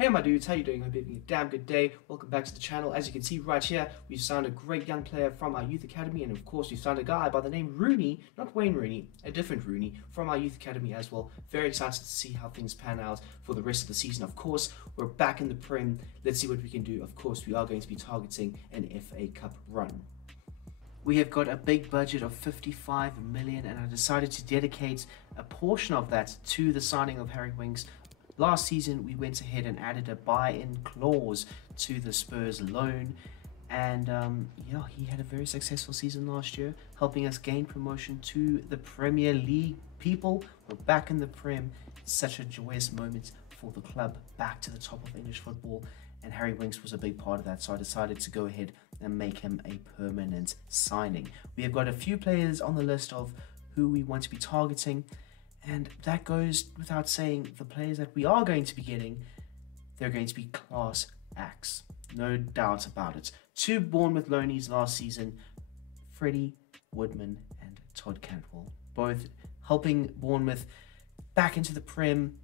Hey my dudes, how you doing? Hope you're having a damn good day. Welcome back to the channel. As you can see right here, we've signed a great young player from our youth academy, and of course we've signed a guy by the name Rooney, not Wayne Rooney, a different Rooney from our youth academy as well. Very excited to see how things pan out for the rest of the season. Of course, we're back in the Prem. Let's see what we can do. Of course, we are going to be targeting an FA Cup run. We have got a big budget of 55 million, and I decided to dedicate a portion of that to the signing of Harry Winks. Last season, we went ahead and added a buy-in clause to the Spurs loan, and yeah, he had a very successful season last year, helping us gain promotion to the Premier League. People, we're back in the Prem. It's such a joyous moment for the club, back to the top of English football, and Harry Winks was a big part of that, so I decided to go ahead and make him a permanent signing. We have got a few players on the list of who we want to be targeting, and that goes without saying. The players that we are going to be getting, they're going to be class acts, no doubt about it. Two Bournemouth loanees last season, Freddie Woodman and Todd Cantwell, both helping Bournemouth back into the Prem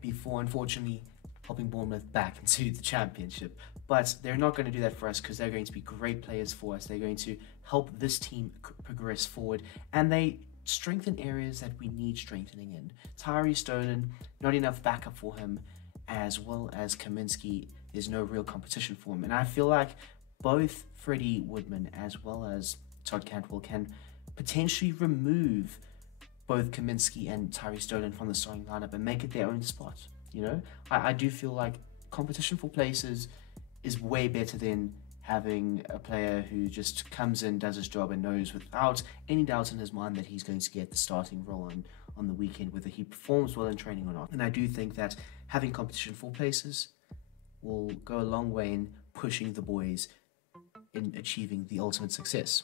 before, unfortunately, helping Bournemouth back into the Championship. But they're not going to do that for us because they're going to be great players for us. They're going to help this team progress forward, and they strengthen areas that we need strengthening in. Tyree Stolen, not enough backup for him, as well as Kaminsky. There's no real competition for him, and I feel like both Freddie Woodman as well as Todd Cantwell can potentially remove both Kaminsky and Tyree Stolen from the starting lineup and make it their own spot. You know, I do feel like competition for places is way better than having a player who just comes in, does his job, and knows without any doubt in his mind that he's going to get the starting role on the weekend, whether he performs well in training or not. And I do think that having competition for places will go a long way in pushing the boys in achieving the ultimate success.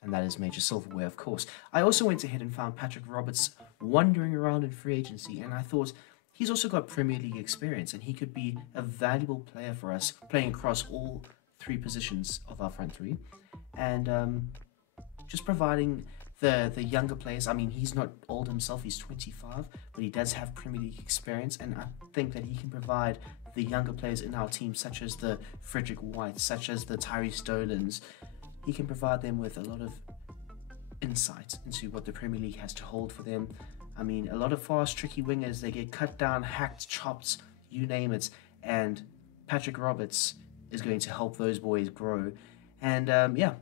And that is major silverware, of course. I also went ahead and found Patrick Roberts wandering around in free agency, and I thought he's also got Premier League experience, and he could be a valuable player for us, playing across all three positions of our front three, and just providing the younger players. I mean, he's not old himself, he's 25, but he does have Premier League experience, and I think that he can provide the younger players in our team, such as the Frederick Whites, such as the Tyree Stolens. He can provide them with a lot of insight into what the Premier League has to hold for them. I mean, a lot of fast, tricky wingers, they get cut down, hacked, chopped, you name it, and Patrick Roberts is going to help those boys grow. And yeah,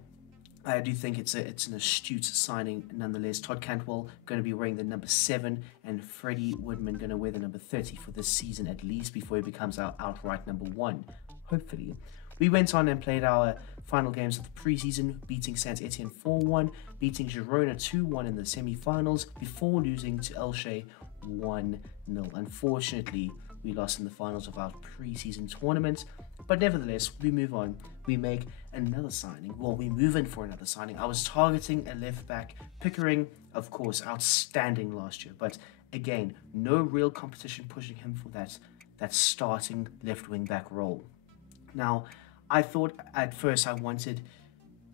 I do think it's an astute signing nonetheless. Todd Cantwell going to be wearing the number 7, and Freddie Woodman going to wear the number 30 for this season at least, before he becomes our outright number 1, hopefully. We went on and played our final games of the preseason, beating Saint Etienne 4-1, beating Girona 2-1 in the semi-finals, before losing to Elche 1-0. Unfortunately, we lost in the finals of our preseason tournament, but nevertheless, we move on. We make another signing. Well, we move in for another signing. I was targeting a left back. Pickering, of course, outstanding last year, but again, no real competition pushing him for that starting left wing back role. Now, I thought at first I wanted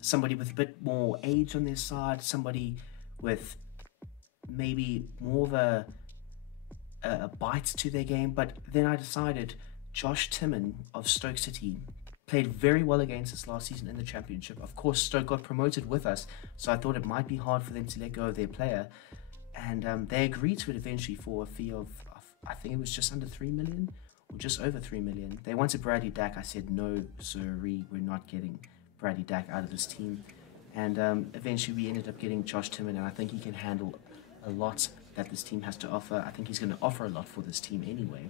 somebody with a bit more age on their side, somebody with maybe more of a bite to their game, but then I decided Josh Timon of Stoke City played very well against us last season in the Championship. Of course, Stoke got promoted with us, so I thought it might be hard for them to let go of their player, and they agreed to it eventually for a fee of, I think it was just under 3 million, or just over 3 million. They wanted Bradley Dack. I said, no, sorry, we're not getting Bradley Dack out of this team. And eventually we ended up getting Josh Timon, and I think he can handle a lot that this team has to offer. I think he's going to offer a lot for this team anyway,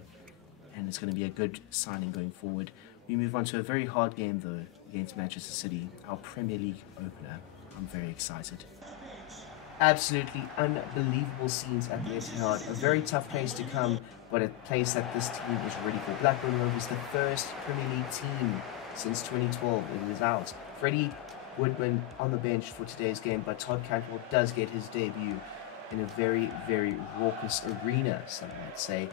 and it's going to be a good signing going forward. We move on to a very hard game, though, against Manchester City, our Premier League opener. I'm very excited. Absolutely unbelievable scenes at the Etihad. A very tough place to come, but a place that this team is ready for. Blackburn Rovers, the first Premier League team since 2012. It is out. Freddie Woodman on the bench for today's game, but Todd Cantwell does get his debut in a very, very raucous arena, some might say,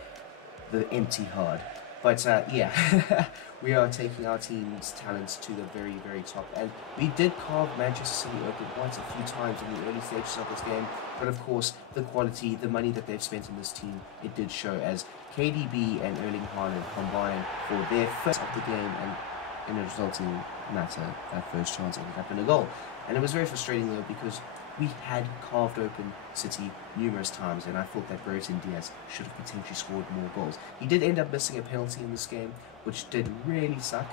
the Etihad. But yeah, we are taking our team's talents to the very, very top. And we did carve Manchester City open once a few times in the early stages of this game. But of course, the quality, the money that they've spent on this team, it did show, as KDB and Erling Haaland combined for their first of the game, and in a resulting matter, that first chance ended up in a goal. And it was very frustrating though, because we had carved open City numerous times, and I thought that Brereton Diaz should have potentially scored more goals. He did end up missing a penalty in this game, which did really suck.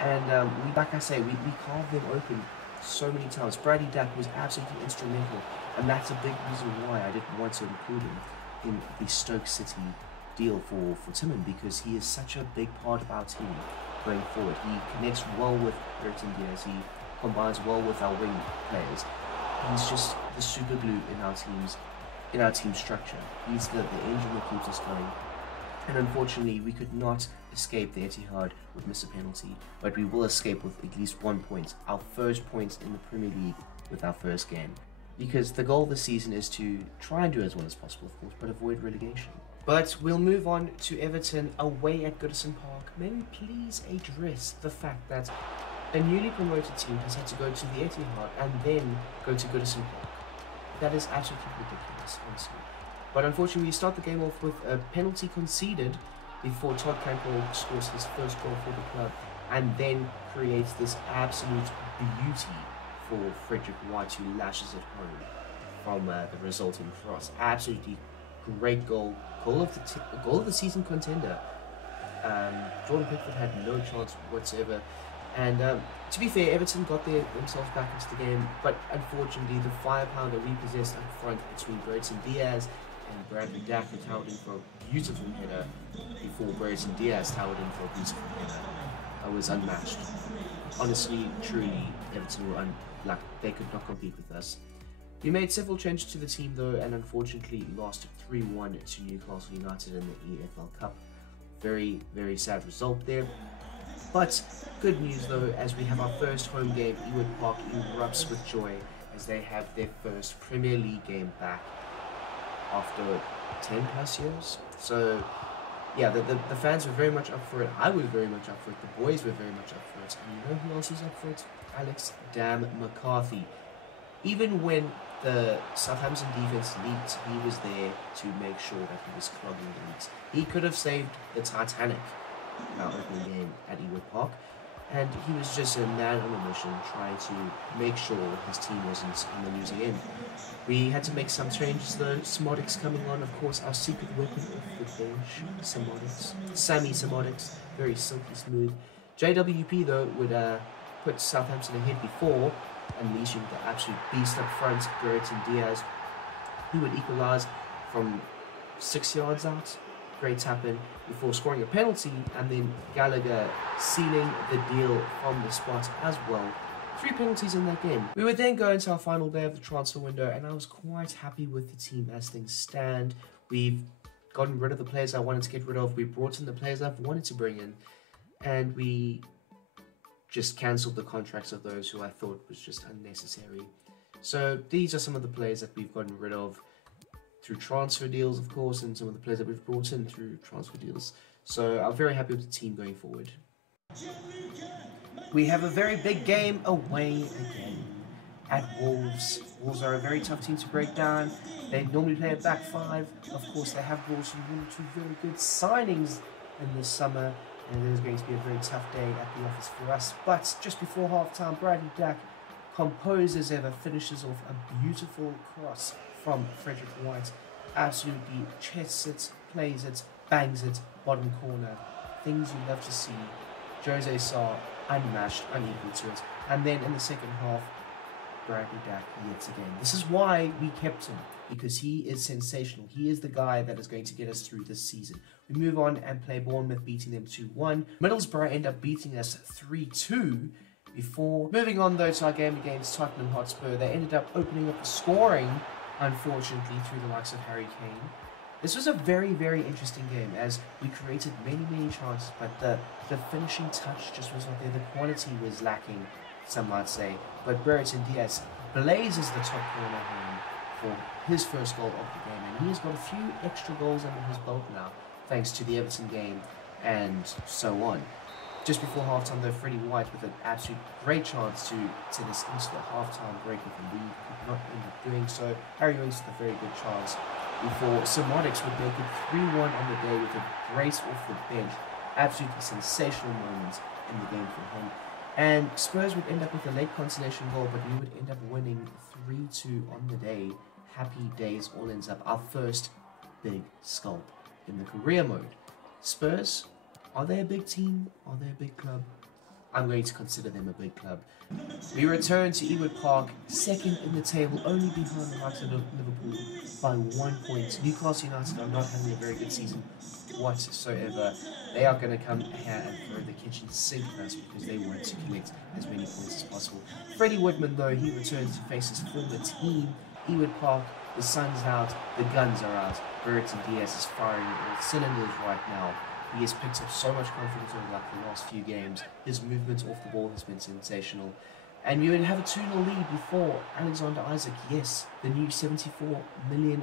And like I say, we carved them open so many times. Bradley Dack was absolutely instrumental, and that's a big reason why I didn't want to include him in the Stoke City deal for Timon, because he is such a big part of our team going forward. He connects well with Brereton Diaz, he combines well with our wing players. He's just the super glue in our team structure. He's the engine that keeps us going. And unfortunately, we could not escape the Etihad with miss a penalty, but we will escape with at least 1 point, our first point in the Premier League with our first game. Because the goal this season is to try and do as well as possible, of course, but avoid relegation. But we'll move on to Everton away at Goodison Park. May we please address the fact that a newly promoted team has had to go to the Etihad and then go to Goodison Park. That is absolutely ridiculous, honestly. But unfortunately, we start the game off with a penalty conceded before Todd Cantwell scores his first goal for the club, and then creates this absolute beauty for Frederick White, who lashes it home from the resulting cross. Absolutely great goal. Goal of the season contender. Jordan Pickford had no chance whatsoever. And to be fair, Everton got themselves back into the game, but unfortunately the firepower that we possessed up front between Brereton Diaz and Bradley Dack, who towered in for a beautiful header before Brereton Diaz towered in for a beautiful header, was unmatched. Honestly, truly, Everton were they could not compete with us. We made several changes to the team though, and unfortunately lost 3-1 to Newcastle United in the EFL Cup. Very, very sad result there. But good news though, as we have our first home game, Ewood Park erupts with joy as they have their first Premier League game back after 10 plus years. So yeah, the fans were very much up for it. I was very much up for it. The boys were very much up for it. And you know who else was up for it? Alex "Damn" McCarthy. Even when the Southampton defense leaked, he was there to make sure that he was clogging the leaks. He could have saved the Titanic in our opening game at Ewood Park, and he was just a man on a mission trying to make sure his team wasn't on the losing end. We had to make some changes though. Simodics coming on, of course, our secret weapon of the bench, Sammy Simodics, very silky smooth. JWP though would put Southampton ahead before unleashing the absolute beast up front, Brereton Diaz, who would equalise from 6 yards out. Great tap-in before scoring a penalty, and then Gallagher sealing the deal from the spot as well. 3 penalties in that game. We would then go into our final day of the transfer window, and I was quite happy with the team as things stand. We've gotten rid of the players I wanted to get rid of. We brought in the players I've wanted to bring in, and we just cancelled the contracts of those who I thought was just unnecessary. So these are some of the players that we've gotten rid of through transfer deals, of course, and some of the players that we've brought in through transfer deals. So I'm very happy with the team going forward. We have a very big game away again at Wolves. Wolves are a very tough team to break down. They normally play a back 5. Of course, they have brought some 1 or 2 very good signings in this summer, and it is going to be a very tough day at the office for us. But just before half-time, Bradley Dack, composed as ever, finishes off a beautiful cross from Frederick White. Absolutely chests it, plays it, bangs it, bottom corner. Things you love to see. Jose Sarr, unmatched, unequal to it. And then in the second half, Bradley Dack yet again. This is why we kept him, because he is sensational. He is the guy that is going to get us through this season. We move on and play Bournemouth, beating them 2-1. Middlesbrough end up beating us 3-2. Before moving on though to our game against Tottenham Hotspur, they ended up opening up the scoring, unfortunately, through the likes of Harry Kane. This was a very, very interesting game as we created many chances, but the finishing touch just was not there. The quality was lacking, some might say. But Brereton Diaz blazes the top corner home for his first goal of the game, and he has got a few extra goals under his belt now, thanks to the Everton game and so on. Just before halftime though, Freddie White with an absolute great chance to send us into the halftime break with him. We could not end up doing so. Harry Winks with a very good chance before Simonics would make it 3-1 on the day with a brace off the bench. Absolutely sensational moments in the game for him. And Spurs would end up with a late consolation goal, but we would end up winning 3-2 on the day. Happy days all ends up. Our first big scalp in the career mode. Spurs, are they a big team? Are they a big club? I'm going to consider them a big club. We return to Ewood Park, second in the table, only behind the likes of Liverpool by 1 point. Newcastle United are not having a very good season whatsoever. They are going to come here and throw the kitchen sink at us because they want to collect as many points as possible. Freddie Woodman, though, he returns to face his former team. Ewood Park, the sun's out, the guns are out. Brereton Diaz is firing all cylinders right now. He has picked up so much confidence over like the last few games. His movement off the ball has been sensational. And we would have a 2-0 lead before Alexander Isak, yes, the new $74 million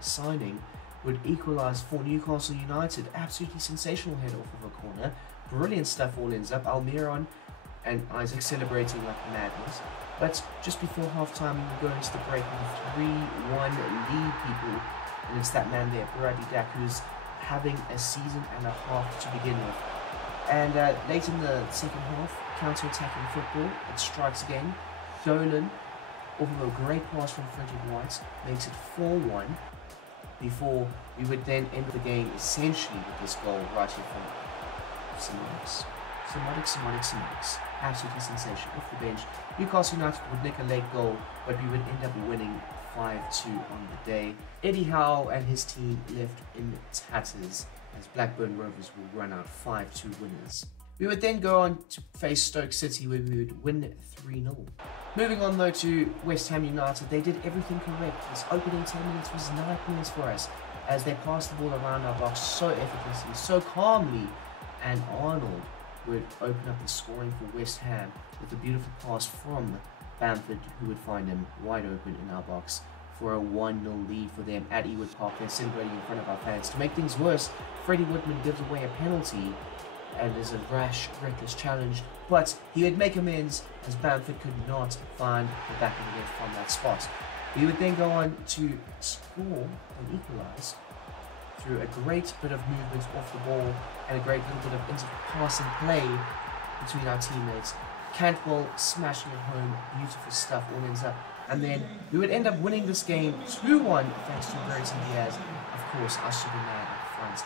signing, would equalise for Newcastle United. Absolutely sensational head off of a corner. Brilliant stuff all ends up. Almiron and Isak celebrating like madness. But just before half-time, we will go into the break with a 3-1 lead, people. And it's that man there, Bradley Dack, who's having a season and a half to begin with. And late in the second half, counter-attacking football, it strikes again. Dolan, off of a great pass from Frederick White, makes it 4-1, before we would then end the game essentially with this goal right here from Simonics. Absolutely sensational off the bench. Newcastle United would nick a late goal, but we would end up winning 5-2 on the day. Eddie Howe and his team left in tatters as Blackburn Rovers will run out 5-2 winners. We would then go on to face Stoke City where we would win 3-0. Moving on though to West Ham United, they did everything correct. This opening 10 minutes was 9 points for us as they passed the ball around our box so effortlessly, so calmly, and Arnold would open up the scoring for West Ham with a beautiful pass from Bamford, who would find him wide open in our box for a 1-0 lead for them at Ewood Park. They're celebrating in front of our fans. To make things worse, Freddie Woodman gives away a penalty and is a rash, reckless challenge, but he would make amends as Bamford could not find the back of the net from that spot. We would then go on to score and equalise through a great bit of movement off the ball and a great little bit of inter-passing play between our teammates. Cantwell smashing it home, beautiful stuff, all ends up. And then we would end up winning this game 2-1 thanks to Brereton Diaz. Of course, our Superman up front.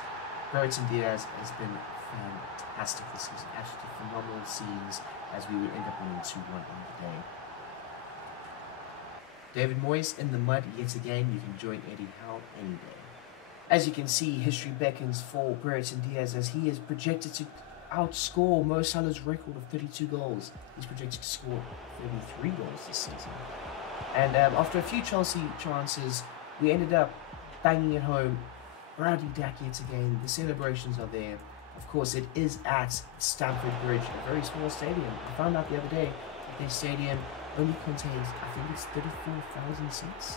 Brereton Diaz has been fantastic this season, absolutely phenomenal scenes as we would end up winning 2-1 on the day. David Moyes in the mud yet again. You can join Eddie Howe any day. As you can see, history beckons for Brereton Diaz as he is projected to outscore Mo Salah's record of 32 goals. He's projected to score 33 goals this season. And after a few Chelsea chances, we ended up banging it home. Bradley Dack yet again. The celebrations are there. Of course, it is at Stamford Bridge, a very small stadium. I found out the other day that their stadium only contains, I think it's 34,000 seats,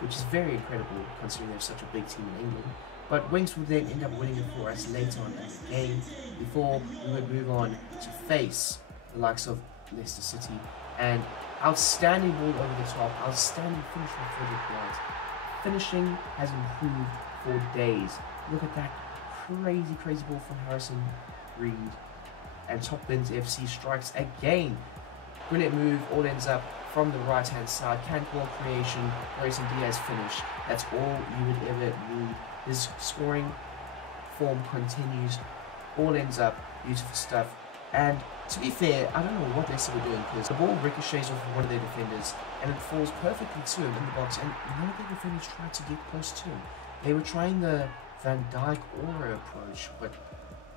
which is very incredible considering they're such a big team in England. But Winks would then end up winning it for us later on in the game before we would move on to face the likes of Leicester City. And outstanding ball over the top, outstanding finish from Frederick White. Finishing has improved for days. Look at that crazy ball from Harrison Reed. And Top Bins FC strikes again. Brilliant move, all ends up from the right hand side. Cantwell creation, Brereton Diaz finish. That's all you would ever need. His scoring form continues, all ends up, beautiful stuff. And to be fair, I don't know what Leicester were doing because the ball ricochets off of one of their defenders and it falls perfectly to him in the box, and none of the defenders tried to get close to him. They were trying the Van Dijk aura approach, but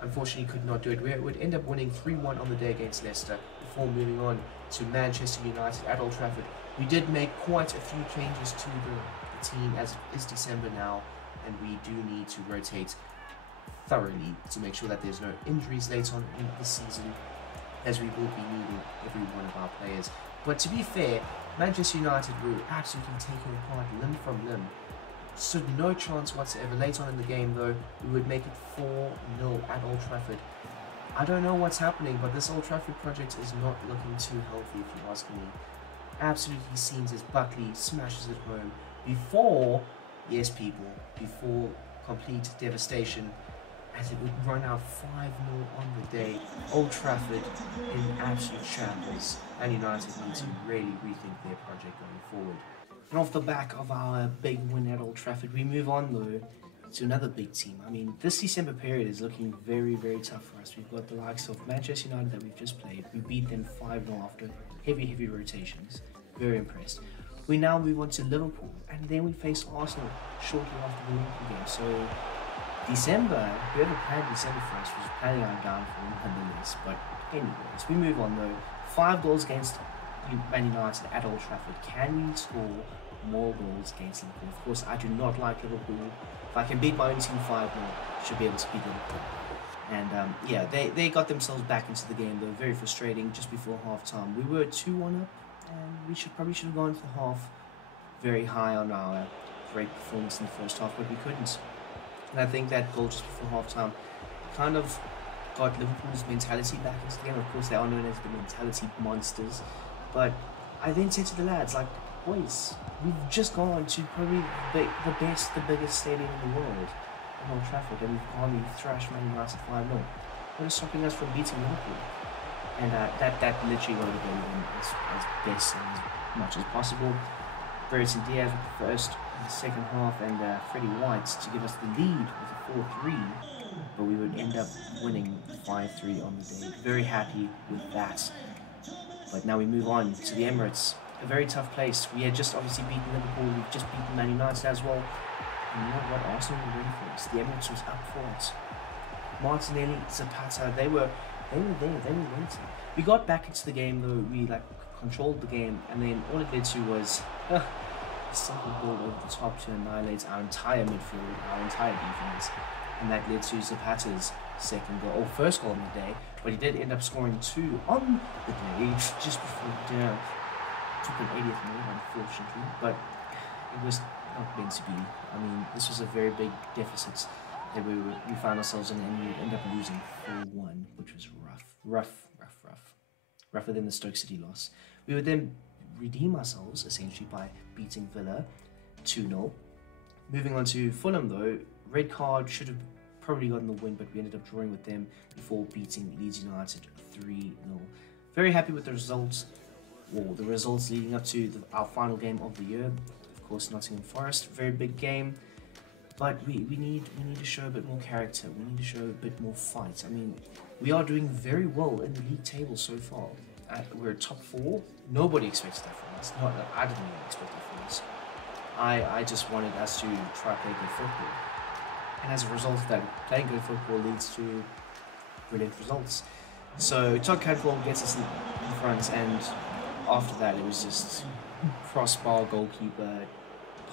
unfortunately could not do it. We would end up winning 3-1 on the day against Leicester before moving on to Manchester United at Old Trafford. We did make quite a few changes to the team as it is December now, and we do need to rotate thoroughly to make sure that there's no injuries later on in the season, as we will be needing every one of our players. But to be fair, Manchester United were absolutely taken apart limb from limb. Stood no chance whatsoever. Later on in the game though, we would make it 4-0 at Old Trafford. I don't know what's happening, but this Old Trafford project is not looking too healthy if you ask me. Absolutely scenes as Buckley smashes it home before Yes, people, before complete devastation, as it would run out 5-0 on the day. Old Trafford in absolute shambles, and United need to really rethink their project going forward. And off the back of our big win at Old Trafford, we move on though to another big team. I mean, this December period is looking very, very tough for us. We've got the likes of Manchester United that we've just played. We beat them 5-0 after heavy rotations. Very impressed. We now move on to Liverpool, and then we face Arsenal shortly after the Liverpool game. So December, whoever planned December for us was planning our downfall nonetheless. But anyways, we move on though. 5 goals against Man United at Old Trafford. Can we score more goals against Liverpool? Of course, I do not like Liverpool. If I can beat my own team 5-0, I should be able to beat Liverpool. And yeah, they got themselves back into the game. They were very frustrating just before half-time. We were 2-1 up, and we probably should have gone to the half very high on our great performance in the first half, but we couldn't. And I think that goal just before half-time kind of got Liverpool's mentality back into the game. Of course, they are known as the mentality monsters. But I then said to the lads, like, boys, we've just gone to probably the biggest stadium in the world, Old Trafford, and we've gone and thrashed Man United 5-0. What is stopping us from beating Liverpool? And that literally got the goal as best and as much as possible. Prem Diaz with the first in the second half, and Freddie White to give us the lead with a 4-3, but we would end up winning 5-3 on the day. Very happy with that. But now we move on to the Emirates, a very tough place. We had just obviously beaten Liverpool, we've just beaten Man United as well. And you know what, Arsenal were ready for us. The Emirates was up for it. Martinelli, Zapata, they were there, they were waiting. We got back into the game though, we controlled the game, and then all it led to was a simple ball over the top to annihilate our entire midfield, our entire defense. And that led to Zapata's first goal of the day, but he did end up scoring 2 on the day, just before dinner. Took an 80th minute, unfortunately, but it was not meant to be. I mean, this was a very big deficit that we found ourselves in, and we ended up losing 4-1, which was rougher than the Stoke City loss. We would then redeem ourselves, essentially, by beating Villa 2-0. Moving on to Fulham, though, red card, should have probably gotten the win, but we ended up drawing with them before beating Leeds United 3-0. Very happy with the results, or the results leading up to our final game of the year. Of course, Nottingham Forest, very big game, but we need to show a bit more character. We need to show a bit more fight. I mean, we are doing very well in the league table so far. We're top 4. Nobody expects that from us. I didn't even expect that from us. I just wanted us to try to play good football. And as a result of that, playing good football leads to brilliant results. So Todd Cantwell gets us in front, and after that it was just crossbar, goalkeeper,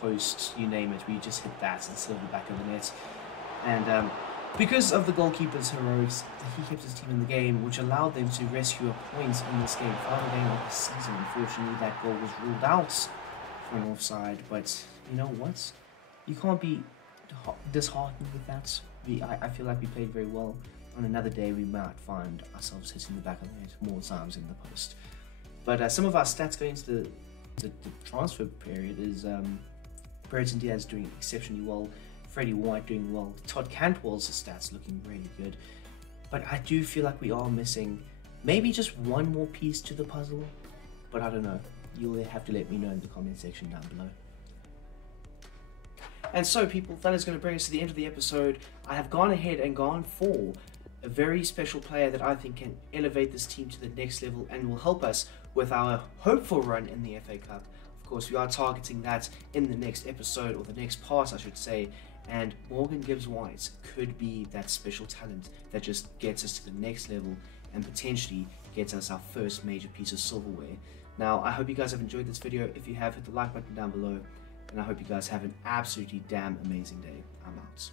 post, you name it. We just hit that instead of the back of the net. And because of the goalkeeper's heroics, he kept his team in the game, which allowed them to rescue a point in this game. Final game of the season. Unfortunately, that goal was ruled out for an offside, but you know what? You can't be disheartened with that. I feel like we played very well. On another day, we might find ourselves hitting the back of the net more times in the post. But some of our stats going into the transfer period is Prem Diaz doing exceptionally well, Freddie White doing well, Todd Cantwell's stats looking really good. But I do feel like we are missing maybe just one more piece to the puzzle, but I don't know. You'll have to let me know in the comment section down below. And so people, that is going to bring us to the end of the episode. I have gone ahead and gone for a very special player that I think can elevate this team to the next level and will help us with our hopeful run in the FA Cup. Of course, we are targeting that in the next episode, or the next part I should say, and Morgan Gibbs-White could be that special talent that just gets us to the next level and potentially gets us our first major piece of silverware. Now, I hope you guys have enjoyed this video. If you have, hit the like button down below, and I hope you guys have an absolutely damn amazing day. I'm out.